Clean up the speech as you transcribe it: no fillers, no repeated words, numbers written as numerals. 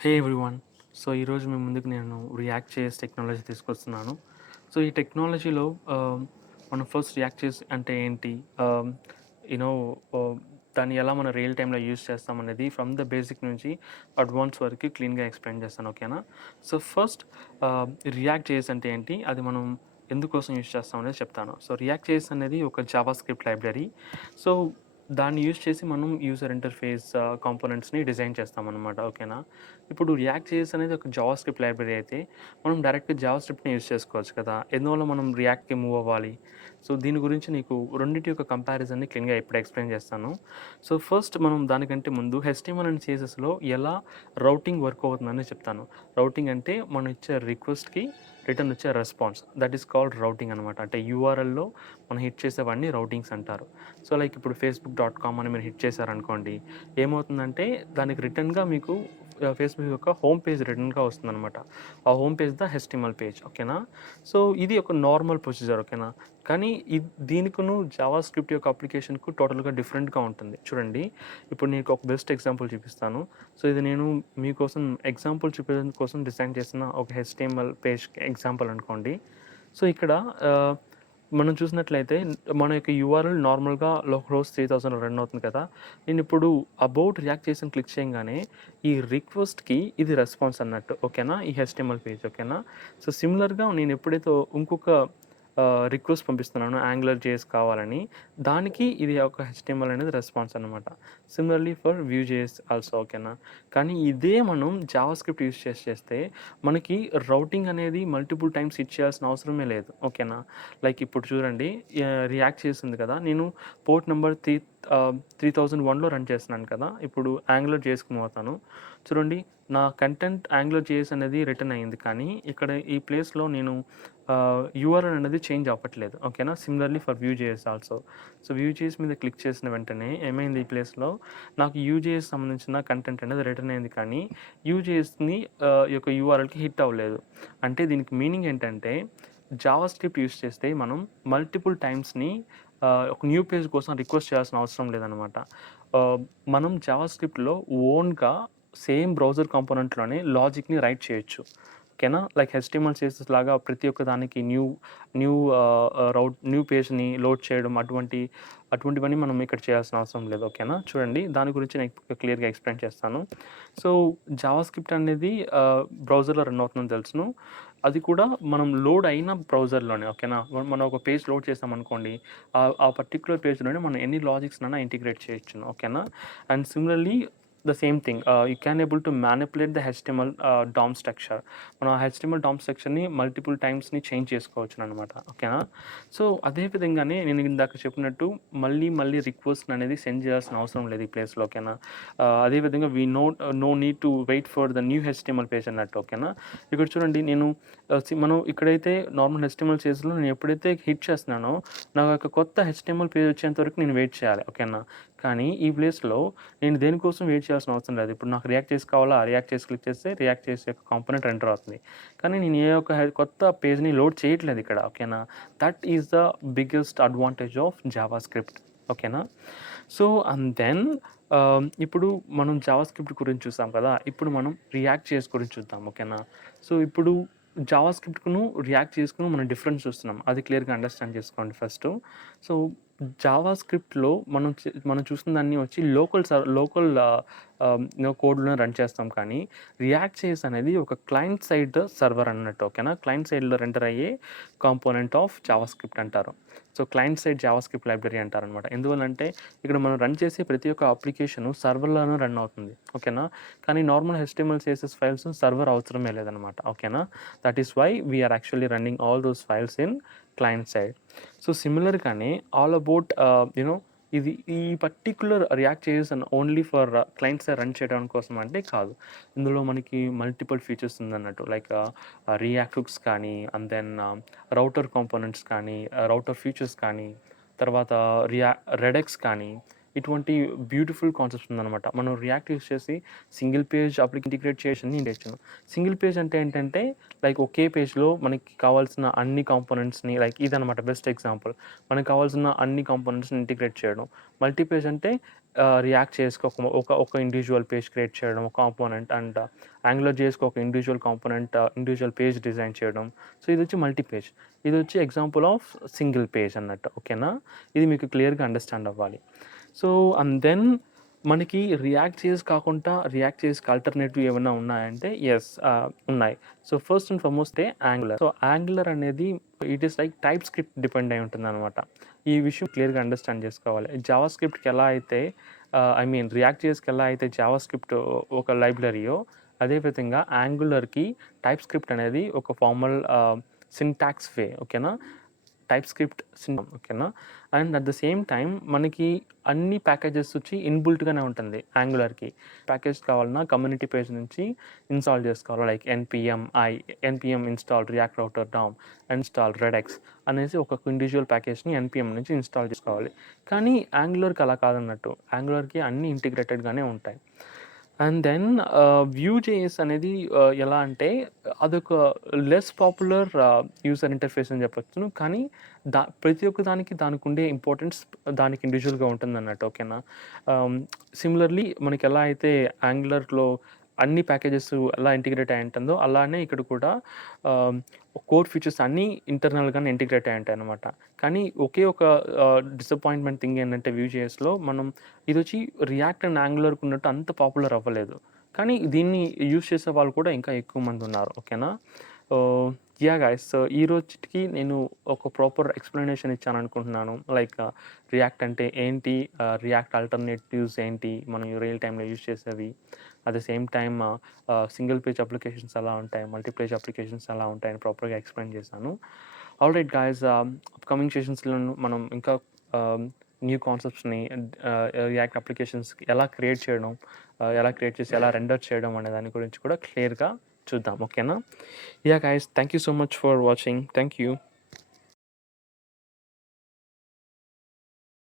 హే everyone. So, ఈరోజు మీ ముందుకు నేను రియాక్ట్ చేస్ టెక్నాలజీ తీసుకొస్తున్నాను. సో, ఈ టెక్నాలజీలో మనం ఫస్ట్ రియాక్ట్ చేస్ అంటే ఏంటి? ఆహ్, యూ నో ఆహ్, దాన్ని ఎలా మనం రియల్ టైమ్‌లో యూజ్ చేస్తామనేది ఫ్రమ్ ద బేసిక్ నుంచి అడ్వాన్స్ వరకు క్లీన్‌గా ఎక్స్‌ప్లెయిన్ చేస్తాను. ఓకేనా? సో, ఫస్ట్ ఆహ్, రియాక్ట్ చేస్ అంటే ఏంటి? అది మనం ఎందుకోసం యూజ్ చేస్తాం అనేది చెప్తాను. సో, రియాక్ట్ చేస్ అనేది ఒక జావాస్క్రిప్ట్ లైబ్రరీ. సో, దాన్ని యూజ్ చేసి మనం యూజర్ ఇంటర్‌ఫేస్ కాంపోనెంట్స్‌ని డిజైన్ చేస్తామనమాట. ఓకేనా? ఇప్పుడు రియాక్ట్ జేఎస్ అనేది ఒక జావాస్క్రిప్ట్ లైబ్రరీ అయితే, మనం డైరెక్ట్‌గా జావాస్క్రిప్ట్‌ని యూజ్ చేసుకోవచ్చు కదా! ఎందువల్ల మనం రియాక్ట్‌కి మూవ్ అవ్వాలి? సో, దీని గురించి నీకు రెండిటి యొక్క కంపారిజన్‌ని క్లీన్‌గా ఇప్పుడు ఎక్స్‌ప్లెయిన్ చేస్తాను. సో, ఫస్ట్ మనం దానికంటే ముందు హెచ్‌టీఎంఎల్ అండ్ సీఎస్ఎస్‌లో ఎలా రౌటింగ్ వర్క్ అవుతుందని చెప్తాను. రౌటింగ్ అంటే మనం ఇచ్చే రిక్వెస్ట్‌కి రిటర్న్ వచ్చే response. That is called routing అనమాట. అంటే యూఆర్ఎల్‌లో మనం హిట్ చేసేవాడిని రౌటింగ్స్ అంటారు. సో, లైక్ ఇప్పుడు facebook.com అని మీరు హిట్ చేశారనుకోండి, ఏమవుతుందంటే దానికి రిటర్న్‌గా మీకు ఫేస్‌బుక్ యొక్క హోమ్ పేజ్ రిటర్న్‌గా వస్తుందనమాట. ఆ home page the HTML page. ఓకేనా? సో, ఇది ఒక నార్మల్ ప్రొసీజర్. ఓకేనా? కానీ దీనికును జావాస్క్రిప్ట్ యొక్క అప్లికేషన్‌కు టోటల్‌గా డిఫరెంట్‌గా ఉంటుంది. చూడండి, ఇప్పుడు నీకు ఒక బెస్ట్ ఎగ్జాంపుల్ చూపిస్తాను. సో, ఇది నేను మీకోసం ఎగ్జాంపుల్ చూపించడం కోసం డిజైన్ చేసిన ఒక హెచ్టీఎంఎల్ పేజ్ ఎగ్జాంపుల్ అనుకోండి. సో, ఇక్కడ ఆహ్, మనం చూసినట్లయితే మన యొక్క యూఆర్ఎల్ నార్మల్‌గా లోకల్‌హోస్ట్ 3000 రన్ అవుతుంది కదా! నేనిప్పుడు అబౌట్ రియాక్ట్ చేసి క్లిక్ చేయంగానే ఈ రిక్వెస్ట్‌కి ఇది రెస్పాన్స్ అన్నట్టు. ఓకేనా? ఈ హెచ్టీఎంఎల్ పేజ్. ఓకేనా? సో, సిమిలర్‌గా నేను ఎప్పుడైతే ఇంకొక రిక్వెస్ట్ పంపిస్తున్నానో యాంగులర్ జేఎస్ కావాలని, దానికి ఇది ఒక హెచ్టీఎంఎల్ అనేది రెస్పాన్స్ అనమాట. Similarly for view JS also. ఓకేనా? కానీ ఇదే మనం జావాస్క్రిప్ట్ యూజ్ చేస్తే మనకి రౌటింగ్ అనేది మల్టిపుల్ టైమ్స్ హిట్ చేయాల్సిన అవసరమే లేదు. ఓకేనా? లైక్ ఇప్పుడు చూడండి, రియాక్ట్ చేసింది కదా! నేను పోర్ట్ నంబర్ 3001లో రన్ చేస్తున్నాను కదా! ఇప్పుడు యాంగులర్ జేఎస్‌కి మూవ్ అవుతాను. చూడండి, నా కంటెంట్ యాంగులర్ జేఎస్ అనేది రిటర్న్ అయింది. కానీ ఇక్కడ ఈ ప్లేస్‌లో నేను యూఆర్ఎల్ అనేది చేంజ్ అవ్వట్లేదు. ఓకేనా? Similarly for view JS also. So, view JS మీద క్లిక్ చేసిన వెంటనే ఏమైంది ఈ ప్లేస్‌లో నాకు వ్యూ జేఎస్ సంబంధించిన కంటెంట్ అనేది రిటర్న్ అయింది. కానీ వ్యూ జేఎస్‌ని యొక్క యూఆర్ఎల్‌కి హిట్ అవ్వలేదు. అంటే దీనికి మీనింగ్ ఏంటంటే, జావాస్క్రిప్ట్ యూజ్ చేస్తే మనం మల్టిపుల్ టైమ్స్‌ని ఒక న్యూ పేజ్ కోసం రిక్వెస్ట్ చేయాల్సిన అవసరం లేదనమాట. ఆహ్, మనం జావాస్క్రిప్ట్‌లో ఓన్‌గా సేమ్ బ్రౌజర్ కాంపోనెంట్‌లోనే లాజిక్‌ని రైట్ చేయొచ్చు. ఓకేనా? లైక్ హెచ్టీఎంఎల్, సీఎస్ఎస్ లాగా ప్రతి ఒక్క దానికి న్యూ న్యూ న్యూ పేజ్‌ని లోడ్ చేయడం అటువంటివన్నీ మనం ఇక్కడ చేయాల్సిన అవసరం లేదు. ఓకేనా? చూడండి, దాని గురించి నేను క్లియర్‌గా ఎక్స్‌ప్లెయిన్ చేస్తాను. సో, జావాస్క్రిప్ట్ అనేది బ్రౌజర్‌లో రన్ అవుతుందని తెలుసును. అది కూడా మనం లోడ్ అయిన బ్రౌజర్‌లోనే. ఓకేనా? మనం ఒక పేజ్ లోడ్ చేసామనుకోండి, ఆ పర్టిక్యులర్ పేజ్‌లోనే మనం ఎన్ని లాజిక్స్‌నైనా ఇంటిగ్రేట్ చేయొచ్చును. ఓకేనా? And similarly the same thing, you can able to manipulate the HTML DOM structure. మనం ఆ హెచ్టీఎంఎల్ DOM స్ట్రక్చర్‌ని మల్టిపుల్ టైమ్స్‌ని చేంజ్ చేసుకోవచ్చుననమాట. ఓకేనా? సో, అదే విధంగానే నేను ఇందాక చెప్పినట్టు మళ్ళీ రిక్వెస్ట్ అనేది సెండ్ చేయాల్సిన అవసరం లేదు ఈ ప్లేస్‌లో. ఓకేనా? అదే విధంగా no need to wait for the new HTML page అన్నట్టు. ఓకేనా? ఇక్కడ చూడండి, నేను మనం ఇక్కడైతే నార్మల్ హెచ్టీఎంఎల్ పేజ్‌లో నేను ఎప్పుడైతే హిట్ చేస్తున్నానో, నాకు ఒక కొత్త హెచ్టీఎంఎల్ పేజ్ వచ్చేంత వరకు నేను వెయిట్ చేయాలి. ఓకేనా? కానీ ఈ ప్లేస్‌లో నేను దేనికోసం వెయిట్ చేయాల్సిన అవసరం లేదు. ఇప్పుడు నాకు రియాక్ట్ చేసి కావాలా, రియాక్ట్ చేసి క్లిక్ చేస్తే రియాక్ట్ చేసి యొక్క కాంపోనెంట్ ఎంటర్ అవుతుంది. కానీ నేను ఏ ఒక్క కొత్త పేజ్‌ని లోడ్ చేయట్లేదు ఇక్కడ. ఓకేనా? That is the biggest advantage of JavaScript. ఓకేనా? సో, అండ్ దెన్ ఇప్పుడు మనం జావాస్క్రిప్ట్ గురించి చూసాం కదా! ఇప్పుడు మనం రియాక్ట్ జేఎస్ గురించి చూద్దాం. ఓకేనా? సో, ఇప్పుడు జావాస్క్రిప్ట్‌కును, రియాక్ట్ జేఎస్‌కును మనం డిఫరెన్స్ చూస్తున్నాం. అది క్లియర్‌గా అండర్‌స్టాండ్ చేసుకోండి ఫస్టు. సో, జావాస్క్రిప్ట్‌లో మనం చూసిన దాన్ని వచ్చి లోకల్ కోడ్‌లోనే రన్ చేస్తాం. కానీ రియాక్ట్ జేఎస్ అనేది ఒక క్లయింట్ సైడ్ సర్వర్ అన్నట్టు. ఓకేనా? క్లయింట్ సైడ్‌లో రెండర్ అయ్యే కాంపోనెంట్ ఆఫ్ జావాస్క్రిప్ట్ అంటారు. So, client side JavaScript library అంటారనమాట. ఎందువల్లంటే ఇక్కడ మనం రన్ చేసే ప్రతి ఒక్క అప్లికేషను సర్వర్‌లోనే రన్ అవుతుంది. ఓకేనా? కానీ normal HTML, CSS files server అవసరమే లేదనమాట. ఓకేనా? That is why we are actually running all those files in client side. So, సిమిలర్‌గానే ఆల్ అబౌట్ ఈ particular React JS only for client side run చేయడం కోసం అంటే కాదు. ఇందులో మనకి మల్టిపుల్ ఫీచర్స్ ఉందన్నట్టు. లైక్ రియాక్ట్ హుక్స్ కానీ, అండ్ దెన్ రౌటర్ కాంపోనెంట్స్ కానీ, రౌటర్ ఫీచర్స్ కానీ, తర్వాత రెడెక్స్ కానీ, ఇటువంటి బ్యూటిఫుల్ కాన్సెప్ట్స్ ఉందనమాట. మనం రియాక్ట్ యూజ్ చేసి సింగిల్ పేజ్ ఇంటిగ్రేట్ చేయొచ్చు. సింగిల్ పేజ్ అంటే ఏంటంటే లైక్ ఒకే పేజ్లో మనకి కావాల్సిన అన్ని కాంపోనెంట్స్ని లైక్ ఇదనమాట బెస్ట్ ఎగ్జాంపుల్. మనకు కావాల్సిన అన్ని కాంపోనెంట్స్ని ఇంటిగ్రేట్ చేయడం. మల్టీ పేజ్ అంటే రియాక్ట్ చేసుకు ఒక ఇండివిజువల్ పేజ్ క్రియేట్ చేయడం ఒక కాంపోనెంట్ అండ్ యాంగులర్ జేఎస్కి ఒక individual component individual page design చేయడం. సో ఇది వచ్చి మల్టీ పేజ్. ఇది వచ్చి ఎగ్జాంపుల్ ఆఫ్ సింగిల్ పేజ్ అన్నట్టు. ఓకేనా, ఇది మీకు క్లియర్గా అండర్స్టాండ్ అవ్వాలి. సో అండ్ దెన్ మనకి రియాక్ట్ జేఎస్ కాకుండా రియాక్ట్ జేఎస్కి ఆల్టర్నేటివ్ ఏమైనా ఉన్నాయంటే ఉన్నాయి. So first and foremost Angular. So Angular అనేది it is like TypeScript depend అయి ఉంటుంది అనమాట. ఈ విషయం క్లియర్గా అండర్స్టాండ్ చేసుకోవాలి. జావా స్క్రిప్ట్కి ఎలా అయితే రియాక్ట్ జేఎస్కి ఎలా అయితే జావా స్క్రిప్ట్ ఒక లైబ్రరీయో, అదేవిధంగా యాంగులర్కి టైప్ స్క్రిప్ట్ అనేది ఒక ఫార్మల్ సింటాక్స్ వే. ఓకేనా, టైప్ స్క్రిప్ట్ ఓకేనా. And at the same time మనకి అన్ని ప్యాకేజెస్ వచ్చి ఇన్బుల్ట్గానే ఉంటుంది యాంగులర్కి. ప్యాకేజ్ కావాలన్నా కమ్యూనిటీ పేజ్ నుంచి ఇన్స్టాల్ చేసుకోవాలి. Like npm install react router DOM install redex అనేసి ఒక ఇండివిజువల్ ప్యాకేజ్ని npm నుంచి ఇన్స్టాల్ చేసుకోవాలి. కానీ యాంగులర్కి అలా కాదన్నట్టు. యాంగులర్కి అన్నీ ఇంటిగ్రేటెడ్గానే ఉంటాయి. అండ్ దెన్ Vue.js అనేది ఎలా అంటే అదొక లెస్ పాపులర్ యూజర్ ఇంటర్ఫేస్ అని చెప్పొచ్చును. కానీ ప్రతి ఒక్క దానికి ఉండే ఇంపార్టెన్స్ దానికి ఇండివిజువల్గా ఉంటుందన్నట్టు. ఓకేనా, సిమిలర్లీ మనకి ఎలా అయితే యాంగులర్లో అన్ని ప్యాకేజెస్ ఎలా ఇంటిగ్రేట్ అయి ఉంటుందో అలానే ఇక్కడ కూడా కోర్ ఫీచర్స్ అన్నీ ఇంటర్నల్గానే ఇంటిగ్రేట్ అయి ఉంటాయి అనమాట. కానీ ఒకే ఒక డిసప్పాయింట్మెంట్ థింగ్ ఏంటంటే Vue.jsలో మనం ఇది వచ్చి రియాక్ట్ అండ్ యాంగులర్కి ఉన్నట్టు అంత పాపులర్ అవ్వలేదు. కానీ దీన్ని యూజ్ చేసే వాళ్ళు కూడా ఇంకా ఎక్కువ మంది ఉన్నారు. ఓకేనా, గైస్, సో ఈ రోజుకి నేను ఒక ప్రాపర్ ఎక్స్ప్లెనేషన్ ఇచ్చాను అనుకుంటున్నాను. లైక్ రియాక్ట్ అంటే ఏంటి, రియాక్ట్ ఆల్టర్నేటివ్స్ ఏంటి, మనం రియల్ టైంలో యూజ్ చేసేవి, at the same time single page applications ఎలా ఉంటాయి, మల్టీ పేజ్ అప్లికేషన్స్ ఎలా ఉంటాయని ప్రాపర్గా ఎక్స్ప్లెయిన్ చేశాను. ఆల్రైట్ గైస్, అప్కమింగ్ సెషన్స్లో మనం ఇంకా న్యూ కాన్సెప్ట్స్ని రియాక్ట్ అప్లికేషన్స్ ఎలా క్రియేట్ చేసి ఎలా రెండర్ చేయడం అనే దాని గురించి కూడా క్లియర్గా చూద్దాం. ఓకేనా, guys, thank you so much for watching. Thank you.